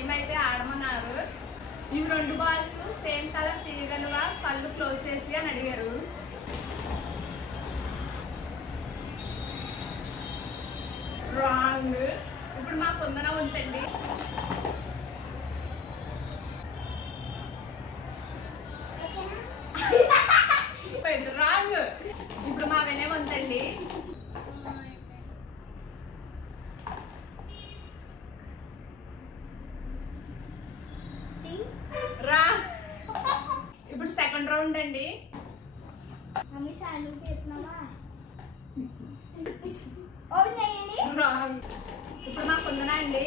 Game అయితే ఆడమన్నారు. ఇవి 2 balls same colour తీయగలవా, కళ్ళు క్లోజ్ చేసి అని అడిగారు. రాంగ్. ఇప్పుడు మా కుందన ఉందండి. రాంగ్. ఇప్పుడు మా వెనే ఉందండి. రా. ఇప్పుడు సెకండ్ రౌండ్ అండి. రాంగ్. ఇప్పుడు మా కుందన అండి.